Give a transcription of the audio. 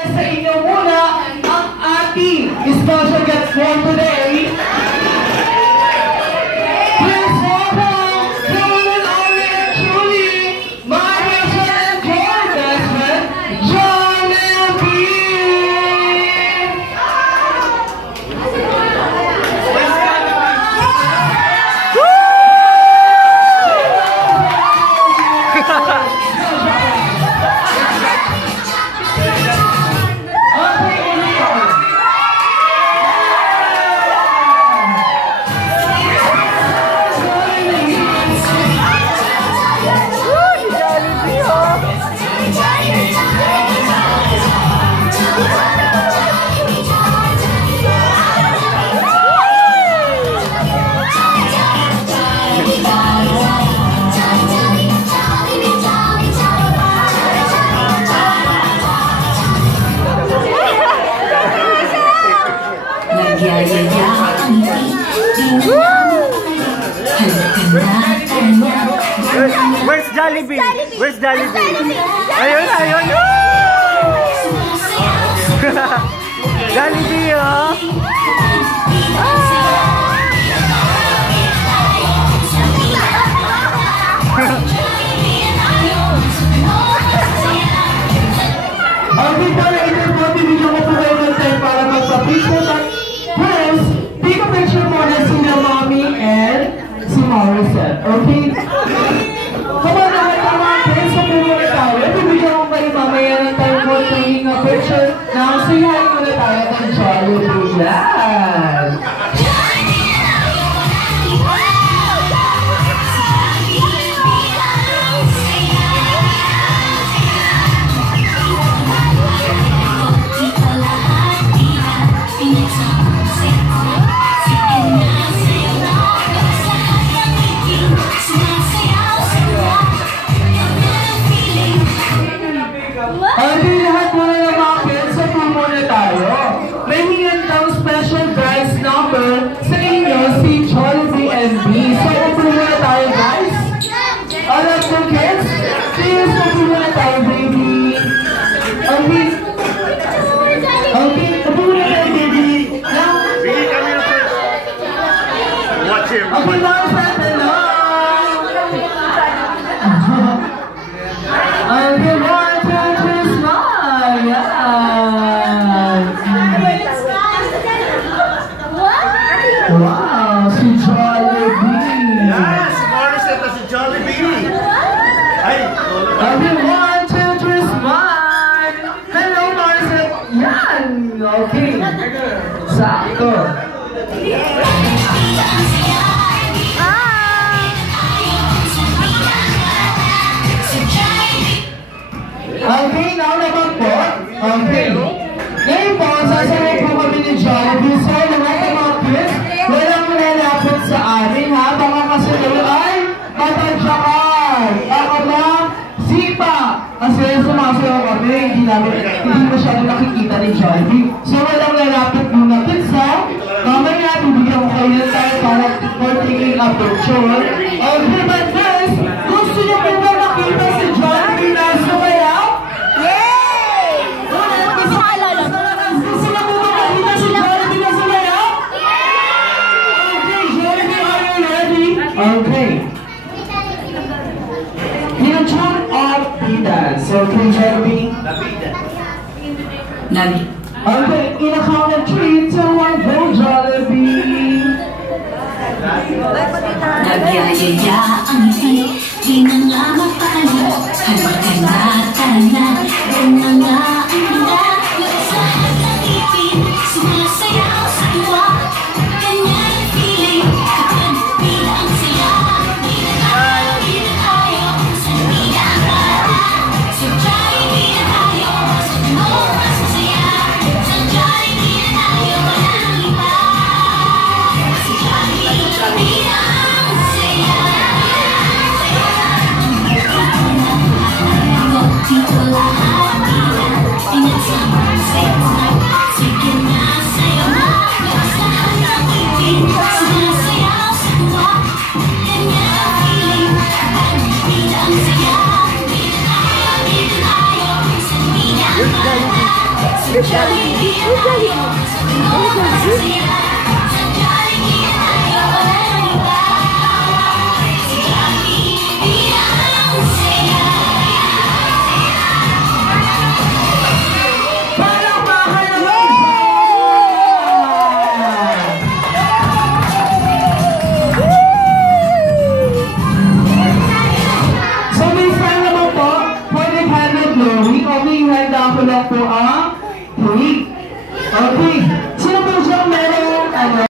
Sa inyo muna ang ating special guest for today. Please welcome the one and only and truly my best friend and your best friend, Jollibee! Where's Jollibee? Where's Jollibee? Ayun, ayun! Jollibee, oh! Okay, para ito ko po kayo ng time para magpa-picture at first, take a picture muna sila Mommy and si Morissette, okay? Come on, mga friends, so po muna tayo. Bibigyan ko kayo mamaya ng time for taking a picture. Now, say hi muna tayo ng Jollibee. Yan! Okay, lahat muna ng mga kids, so po muna tayo. May hingan daw special prize number sa inyo si Jollibee and me. So, upo muna tayo, guys. Alright po, kids. Cheers, upo muna tayo, baby. Okay. Okay, upo muna tayo, baby. Now, Watch him. okay, lang sa atin, no? Okay, 1, 2, 3, smile! Yan! Wow, si Jollibee! Yes, Morissette si Jollibee! Ay! Okay, 1, 2, 3, smile! Hello, Morissette! Yan! Okay. Sakto. Okay, now naman po. Okay. Ngayon po, sasaway po kami ni Jollibee. So, lahat ng mga kids, walang lalapit sa amin, ha? Baka kasi ay matadyakan. Ako ba? Sipa! Kasi sumasayaw kami, hindi masyado nakikita ni Jollibee. So, walang lalapit muna kids, ha? Mamaya, bibigyan ko kayo ng tayo para for taking a picture. Okay, but first, gusto niyo po ba makita si Jollibee na sumayaw? Okay. You turn off the dance. Okay, Jollibee? Nabi. Okay, in a count of 3, 2, 1, go Jollibee! Nagyayaya ang ngiti, di na nga mapano. Halika na, tara na, doon na nga ang handa. Lasahan ng ipin, sumasayaw sa tuwa. Ganyan ang feeling, kapag bila ang saya. Di na tayo, saan di na para. So Jollibee na tayo, saan mo mas masaya. Sa Jollibee na tayo, walang iba. Sa Jollibee na ang saya. Dito lahat Okay, handa ko lang po ang cake. Okay, so